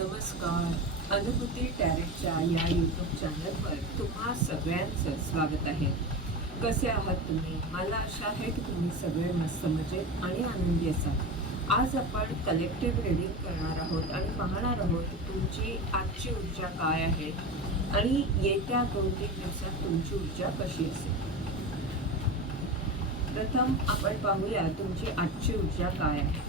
नमस्कार. अनुभूती टॅरेटच्या या यूट्यूब चॅनलवर तुम्हा सगळ्यांचं स्वागत आहे. कसे आहात तुम्ही? मला आशा आहे की तुम्ही सगळे मस्त मजेत आणि आनंदी असाल. आज आपण कलेक्टिव्ह रीडिंग करणार आहोत आणि पाहणार आहोत तुमची आजची ऊर्जा काय आहे आणि येत्या दोन तीन दिवसात तुमची ऊर्जा कशी असेल? प्रथम आपण पाहूया तुमची आजची ऊर्जा काय आहे.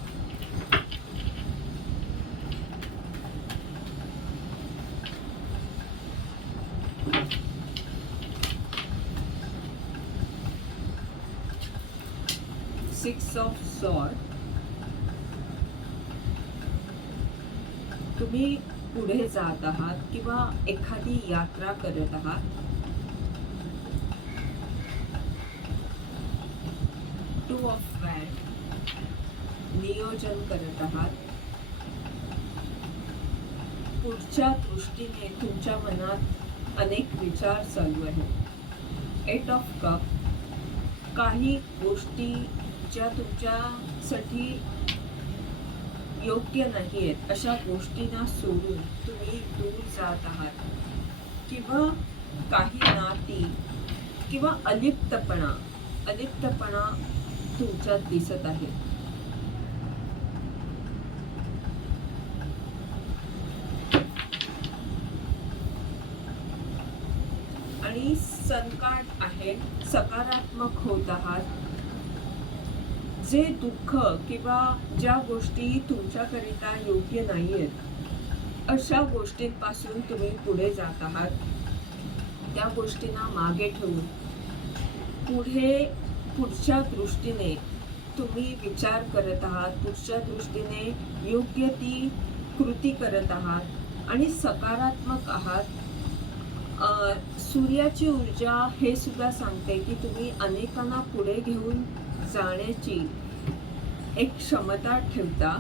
सिक्स ऑफ सॉर्ड तुम्ही पुढे जात आहात किंवा एखादी यात्रा करत आहात. टू ऑफ वॅन नियोजन करत आहात. पुढच्या दृष्टीने तुमच्या मनात अनेक विचार चालू आहेत. एट ऑफ कप काही गोष्टी ज्या तुमच्यासाठी योग्य नाही आहेत अशा गोष्टींना सोडून तुम्ही दूर जात आहात. किंवा काही नाती किंवा अलिप्तपणा अलिप्तपणा तुमच्यात दिसत आहे. आणि सनकाट आहे सकारात्मक होत आहात. जे दुःख किंवा ज्या गोष्टी तुमच्याकरिता योग्य नाही आहेत अशा गोष्टींपासून तुम्ही पुढे जात आहात. त्या गोष्टींना मागे ठेवून पुढे पुढच्या दृष्टीने तुम्ही विचार करत आहात पुढच्या दृष्टीने योग्य ती कृती करत आहात आणि सकारात्मक आहात. सूर्याची ऊर्जा हे सुद्धा सांगते की तुम्ही अनेकांना पुढे घेऊन जाण्याची एक क्षमता ठेवता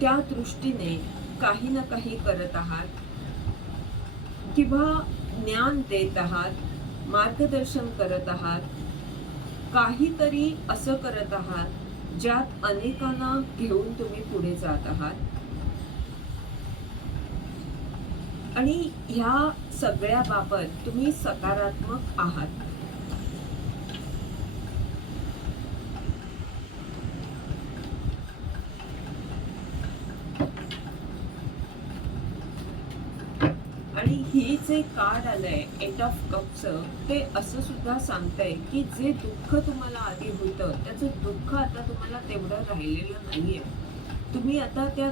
त्या दृष्टीने काही ना काही करत आहात किंवा ज्ञान देत आहात मार्गदर्शन करत आहात काहीतरी असं करत आहात ज्यात अनेकांना घेऊन तुम्ही पुढे जात आहात. आणि ह्या सगळ्या बाबत तुम्ही सकारात्मक आहात. आणि ही जे कार्ड आलंय एट ऑफ कपचं ते असं सुद्धा सांगतंय की जे दुःख तुम्हाला आधी होतं त्याचं दुःख आता तुम्हाला तेवढं राहिलेलं नाहीये. तुम्ही आता त्या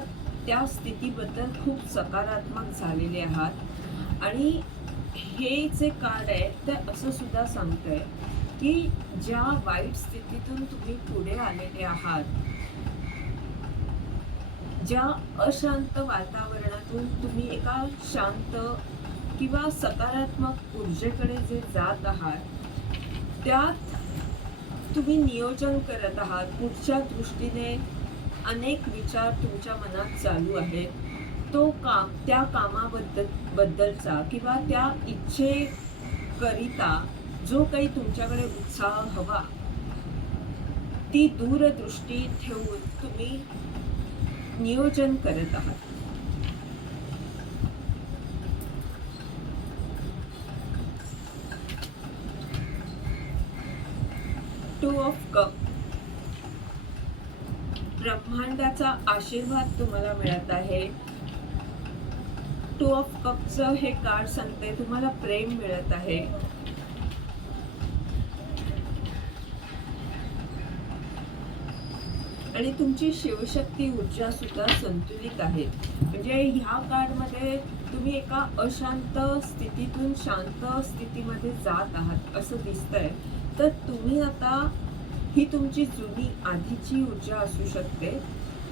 त्या स्थितीबद्दल खूप सकारात्मक झालेले आहात. आणि हे जे कार्ड आहे ते असं सुद्धा सांगतंय की ज्या वाईट स्थितीतून तुम्ही पुढे आलेले आहात ज्या अशांत वातावरणातून तुम्ही एका शांत किंवा सकारात्मक ऊर्जेकडे जे जात आहात त्यात तुम्ही नियोजन करत आहात. पुढच्या दृष्टीने अनेक विचार तुमच्या मनात चालू आहेत. तो काम त्या कामाबद्दल बद्दलचा किंवा त्या इच्छेकरिता जो काही तुमच्याकडे उत्साह हवा ती दूरदृष्टी ठेवून तुम्ही नियोजन करत आहात. टू ऑफ कप ब्रह्मांडाचा आशीर्वाद तुम्हाला मिळत आहे. टू ऑफ कपचं हे कार्ड सांगते तुम्हाला प्रेम मिळत आहे. आणि तुमची शिवशक्ती ऊर्जा सुद्धा संतुलित आहे. म्हणजे ह्या कार्डमध्ये तुम्ही एका अशांत स्थितीतून शांत स्थितीमध्ये जात आहात असं दिसतंय. तर तुम्ही आता ही तुमची जुनी आधीची ऊर्जा असू शकते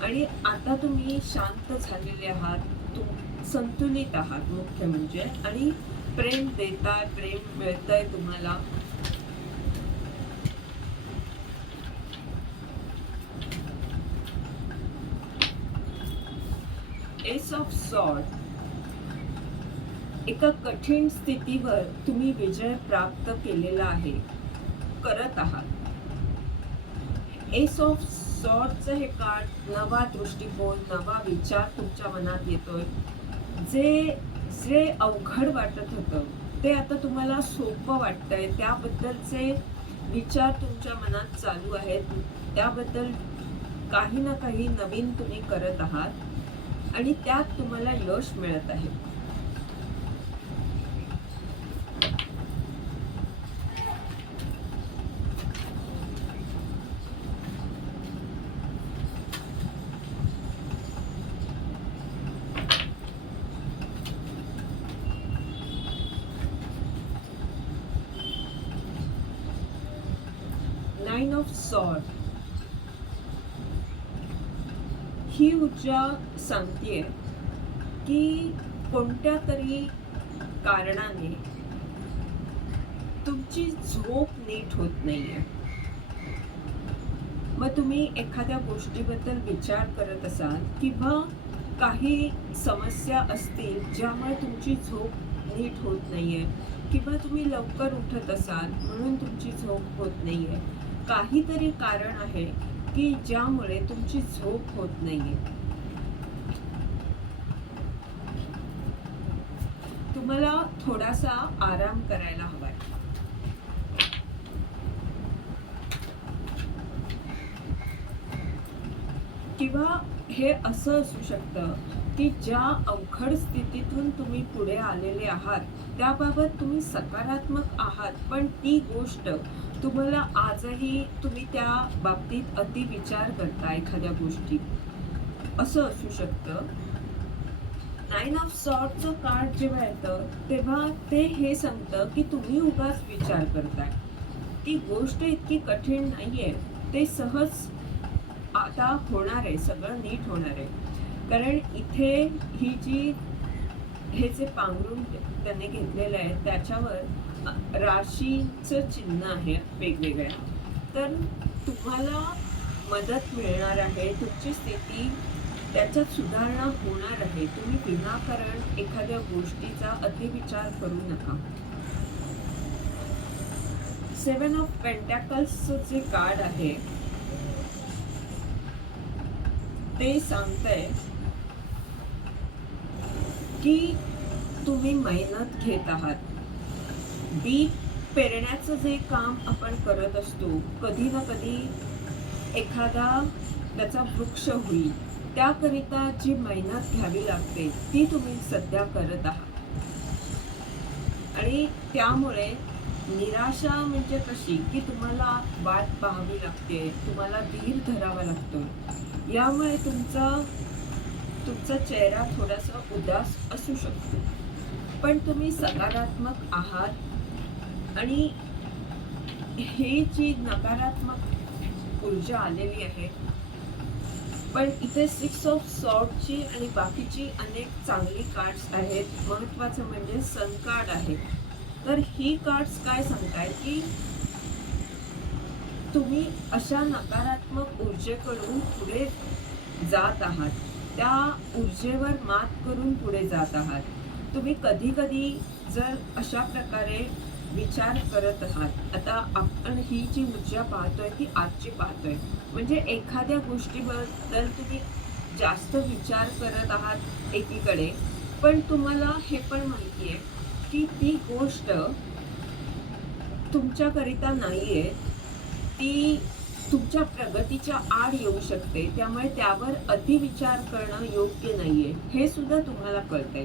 आणि आता तुम्ही शांत झालेले आहात तुम संतुलित आहात मुख्य म्हणजे. आणि प्रेम देताय प्रेम मिळतंय तुम्हाला. ऑफ सॉर्ड एका कठीण स्थितीवर तुम्ही विजय प्राप्त केलेला आहे. करत आहात. एस ऑफ सॉर्टचं हे कार्ड नवा दृष्टिकोन नवा विचार तुमच्या मनात येतोय. जे जे अवघड वाटत होतं ते आता तुम्हाला सोपं वाटतंय. त्याबद्दलचे विचार तुमच्या मनात चालू आहेत. त्याबद्दल काही ना काही नवीन तुम्ही करत आहात. आणि त्यात तुम्हाला यश मिळत आहे. Nine of swords. ही ऊर्जा सांगतेय की कोणत्या तरी कारणाने तुमची झोप नीट होत नाहीये. मग तुम्ही एखाद्या गोष्टीबद्दल विचार करत असाल किंवा काही समस्या असतील ज्यामुळे तुमची झोप नीट होत नाहीये किंवा तुम्ही लवकर उठत असाल म्हणून तुमची झोप होत नाहीये काहीतरी कारण आहे की ज्यामुळे तुमची झोप होत नाहीये. तुम्हाला थोडासा आराम करायला हवाय. किंवा हे असं असू शकतं की ज्या अवघड स्थितीतून तुम्ही पुढे आलेले आहात त्याबाबत तुम्ही सकारात्मक आहात पण ती गोष्ट तुम्हाला आजही तुम्ही त्या बाबतीत अति विचार करता एखाद्या गोष्टी. असं असू शकतं. नाईन ऑफ सॉर्टचं कार्ड जेव्हा येतं तेव्हा ते हे सांगतं की तुम्ही उगाच विचार करताय. ती गोष्ट इतकी कठीण नाही आहे ते सहज आता होणार आहे सगळं नीट होणार आहे. कारण इथे ही जी हे जे पांघरून त्याने घेतलेलं आहे त्याच्यावर राशीचं चिन्ह आहे वेगवेगळ्या. तर तुम्हाला मदत मिळणार आहे तुमची स्थिती त्याच्यात सुधारणा होणार आहे. तुम्ही विनाकारण एखाद्या गोष्टीचा अतिविचार करू नका. सेवन ऑफ पेंटॅकल्सचं जे कार्ड आहे ते सांगतंय की तुम्ही मेहनत घेत आहात. बी पेरण्याचं जे काम आपण करत असतो कधी ना कधी एखादा त्याचा वृक्ष होईल त्याकरिता जी मेहनत घ्यावी लागते ती तुम्ही सध्या करत आहात. आणि त्यामुळे निराशा म्हणजे कशी की तुम्हाला वाट पाहावी लागते तुम्हाला धीर धरावा लागतो. यामुळे तुमचा तुमचा चेहरा थोडासा उदास असू शकतो. पण तुम्ही सकारात्मक आहात आणि हे जी नकारात्मक ऊर्जा आलेली आहे. पण इथे सिक्स ऑफ सॉर्टची आणि बाकीची अनेक चांगली कार्ड्स आहेत. महत्वाचं म्हणजे सन कार्ड आहे. तर ही कार्ड्स काय सांगताय की तुम्ही अशा नकारात्मक ऊर्जेकडून पुढे जात आहात. त्या ऊर्जेवर मात करून पुढे जात आहात. तुम्ही कधी कधी जर अशा प्रकारे विचार करत आहात. आता आपण ही जी ऊर्जा पाहतोय ती आजची पाहतोय. म्हणजे एखाद्या गोष्टीबद्दल तुम्ही जास्त विचार करत आहात एकीकडे. पण तुम्हाला हे पण माहिती आहे की ती गोष्ट तुमच्याकरिता नाही आहे ती तुमच्या प्रगतीच्या आड येऊ शकते. त्यामुळे त्यावर अतिविचार करणं योग्य नाही आहे हे सुद्धा तुम्हाला कळतंय.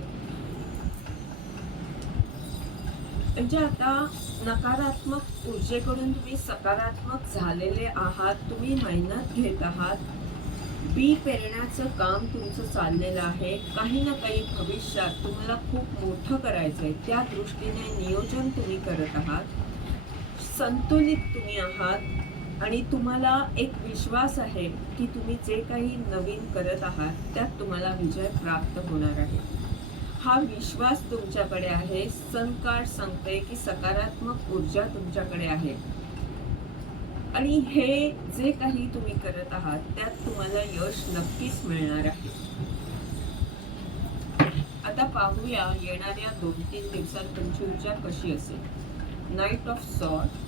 म्हणजे आता नकारात्मक ऊर्जेकडून तुम्ही सकारात्मक झालेले आहात तुम्ही मेहनत घेत आहात. बी पेरण्याचं काम तुमचं चाललेलं आहे. काही ना काही भविष्यात तुम्हाला खूप मोठं करायचं आहे. त्या दृष्टीने नियोजन तुम्ही करत आहात. संतुलित तुम्ही आहात. आणि तुम्हाला एक विश्वास आहे की तुम्ही जे काही नवीन करत आहात त्यात तुम्हाला विजय प्राप्त होणार आहे. हा विश्वास तुमच्याकडे आहे संकाळ सांगते की सकारात्मक ऊर्जा तुमच्याकडे आहे. आणि हे जे काही तुम्ही करत आहात त्यात तुम्हाला यश नक्कीच मिळणार आहे. आता पाहूया येणाऱ्या दोन तीन दिवसात तुमची ऊर्जा कशी असेल. Knight of sword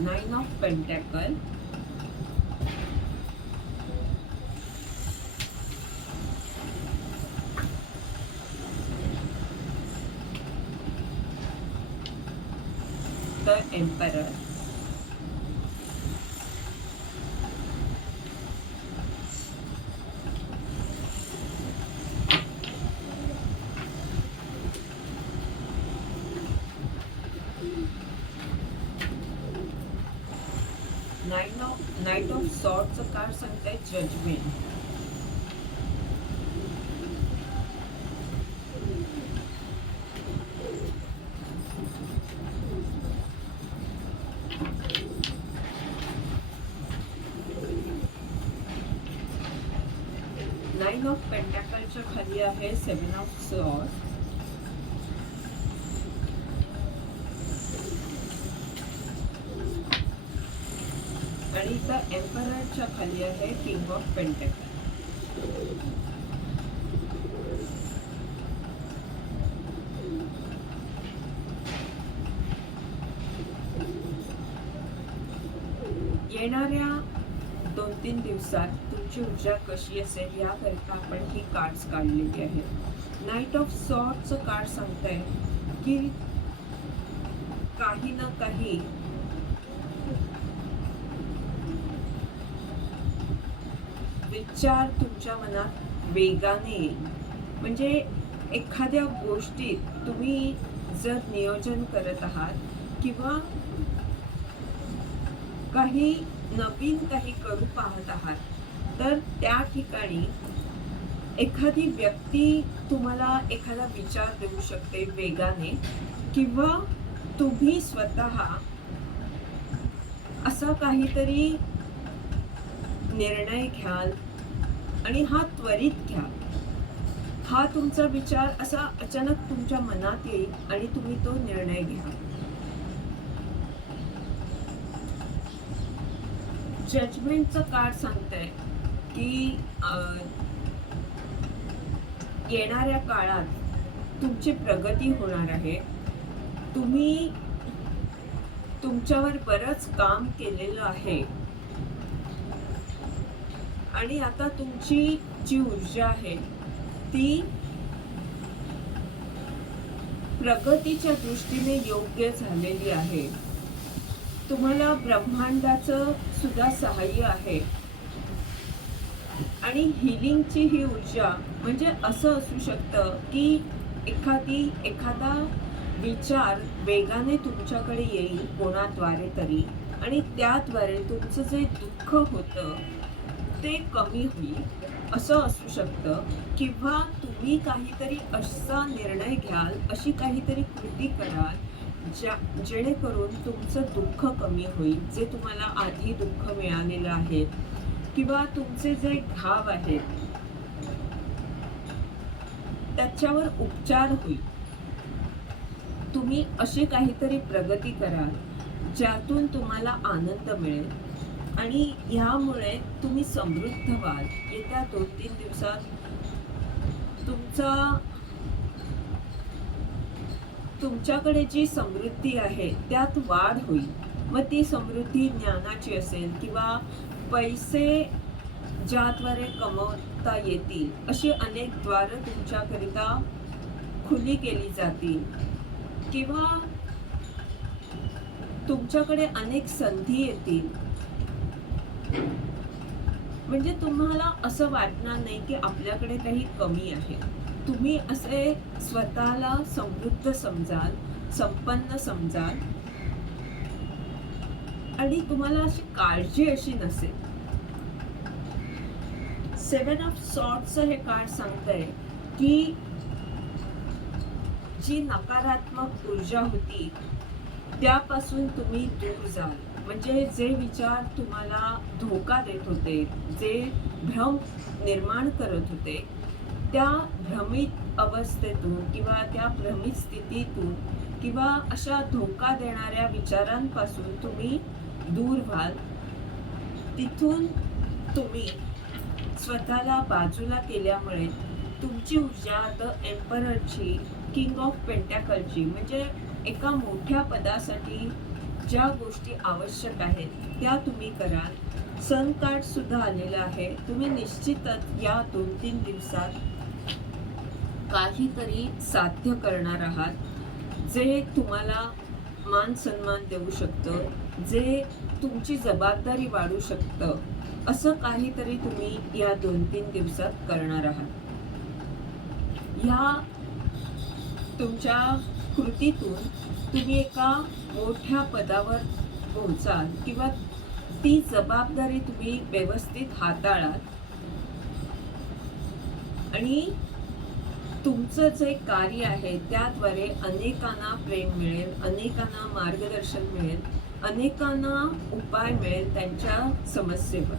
nine of pentacle the emperor nine of knight of सॉर्टचं card सांगताय जजमेंट नाईन ऑफ त्याच्याखाली आहे सेवन ऑफ सॉर्ट आणि इथं एम्पररच्या खाली आहे किंग ऑफ पेंटेक येणाऱ्या दोन तीन दिवसात तुमची ऊर्जा कशी असेल याकरिता आपण ही कार्ड्स काढलेली आहेत. नाईट ऑफ सॉर्टचं कार्ड सांगतंय की काही ना काही विचार तुमच्या मनात वेगाने येईल. म्हणजे एखाद्या गोष्टीत तुम्ही जर नियोजन करत आहात किंवा काही नवीन काही करू पाहत आहात तर त्या ठिकाणी एखादी व्यक्ती तुम्हाला एखादा विचार देऊ शकते वेगाने किंवा तुम्ही स्वतः असा काहीतरी निर्णय घ्याल आणि हा त्वरित घ्याल हा तुमचा विचार असा अचानक तुमच्या मनात येईल आणि तुम्ही तो निर्णय घ्या. जजमेंटचं कार्ड सांगतंय. की येणाऱ्या काळात तुमची प्रगती होणार आहे. तुम्ही तुमच्यावर बरंच काम केलेलं आहे. आणि आता तुमची जी ऊर्जा आहे ती प्रगतीच्या दृष्टीने योग्य झालेली आहे. तुम्हाला ब्रह्मांडाचं सुद्धा सहाय्य आहे. आणि हिलिंगची ही ऊर्जा म्हणजे असं असू शकतं की एखादी एखादा विचार वेगाने तुमच्याकडे येईल कोणाद्वारे तरी आणि त्याद्वारे तुमचं जे दुःख होतं ते कमी होईल. असं असू शकतं. किंवा तुम्ही काहीतरी असा निर्णय घ्याल अशी काहीतरी कृती कराल ज्या जेणेकरून तुमचं दुःख कमी होईल जे तुम्हाला आधी दुःख मिळालेलं आहे. किंवा तुमचे जे घाव आहेत त्याच्यावर उपचार होईल. तुम्ही अशी काहीतरी प्रगती कराल ज्यातून तुम्हाला आनंद मिळेल आणि ह्यामुळे तुम्ही समृद्ध व्हाल. येत्या दोन तीन दिवसात तुमचा तुमच्याकडे जी समृद्धी आहे त्यात वाढ होईल. मग ती समृद्धी ज्ञानाची असेल किंवा पैसे ज्याद्वारे कमवता येतील अशी अनेक द्वारं तुमच्याकरिता खुली केली जातील. किंवा तुमच्याकडे अनेक संधी येतील. म्हणजे तुम्हाला असं वाटणार नाही की आपल्याकडे काही कमी आहे. तुम्ही असे स्वतःला समृद्ध समजाल संपन्न समजाल आणि तुम्हाला अशी काळजी अशी नसेल. सेवन ऑफ सॉर्टचं हे कार्ड सांगतंय? की जी नकारात्मक ऊर्जा होती त्यापासून तुम्ही दूर जाल. म्हणजे जे विचार तुम्हाला धोका देत होते जे भ्रम निर्माण करत होते त्या भ्रमित अवस्थेतून किंवा त्या भ्रमित स्थितीतून किंवा अशा धोका देणाऱ्या विचारांपासून तुम्ही दूर व्हाल तिथून तुम्ही स्वतःला बाजूला केल्यामुळे तुमची ऊर्जा आता एम्पररची किंग ऑफ पेंटॅकलची म्हणजे एका मोठ्या पदासाठी ज्या गोष्टी आवश्यक आहेत त्या तुम्ही कराल सन कार्डसुद्धा आलेलं आहे. तुम्ही निश्चितच या दोन तीन दिवसात काहीतरी साध्य करणार आहात जे तुम्हाला मान सन्मान देऊ शकतं. जे तुमची जबाबदारी वाढू शकतं असं काहीतरी तुम्ही या दोन तीन दिवसात करणार आहात. ह्या तुमच्या कृतीतून तुम्ही एका मोठ्या पदावर पोहोचाल किंवा ती जबाबदारी तुम्ही व्यवस्थित हाताळाल. आणि तुमचं जे कार्य आहे त्याद्वारे अनेकांना प्रेम मिळेल अनेकांना मार्गदर्शन मिळेल. अनेकांना उपाय मिळेल त्यांच्या समस्येवर.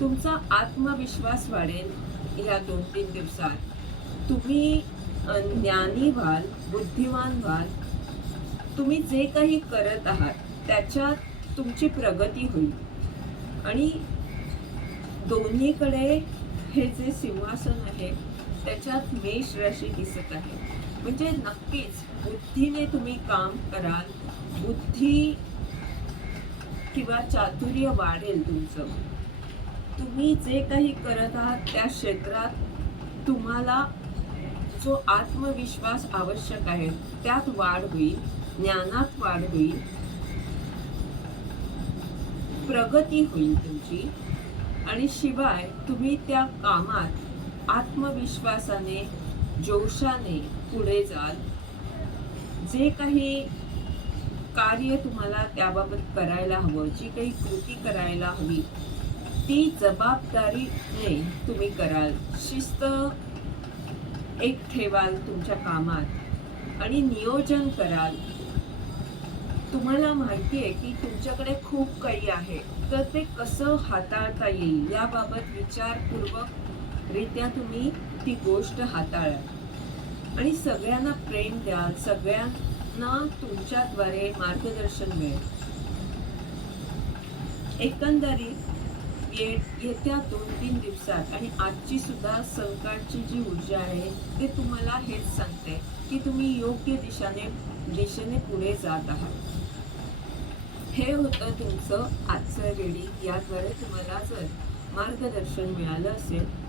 तुमचा आत्मविश्वास वाढेल या दोन तीन दिवसात. तुम्ही ज्ञानी व्हाल बुद्धिमान व्हाल. तुम्ही जे काही करत आहात त्याच्यात तुमची प्रगती होईल. आणि दोन्हीकडे हे जे सिंहासन आहे त्याच्यात मेष राशी दिसत आहे. म्हणजे नक्कीच बुद्धीने तुम्ही काम कराल. बुद्धी किंवा चातुर्य वाढेल तुमचं. तुम्ही जे काही करत आहात त्या क्षेत्रात तुम्हाला जो आत्मविश्वास आवश्यक आहे त्यात वाढ होईल ज्ञानात वाढ होईल प्रगती होईल तुमची. आणि शिवाय तुम्ही त्या कामात आत्मविश्वासाने जोशाने पुढे जाल. जे काही कार्य तुम्हाला त्याबाबत करायला हवं जी काही कृती करायला हवी ती जबाबदारीने तुम्ही कराल. शिस्त एक ठेवाल तुमच्या कामात आणि नियोजन कराल. तुम्हाला माहिती आहे की तुमच्याकडे खूप काही आहे. तर ते कसं हाताळता येईल याबाबत विचारपूर्वक रित्या तुम्ही ती गोष्ट हाताळाल आणि सगळ्यांना प्रेम द्याल सगळ्यांना तुमच्याद्वारे मार्गदर्शन मिळेल. एकंदरीत ये येत्या दोन तीन दिवसात आणि आजची सुद्धा संकटची जी ऊर्जा आहे ते तुम्हाला हेच सांगते की तुम्ही योग्य दिशाने दिशेने पुढे जात आहात. हे होतं तुमचं आजचं रेडी याद्वारे तुम्हाला जर मार्गदर्शन मिळालं असेल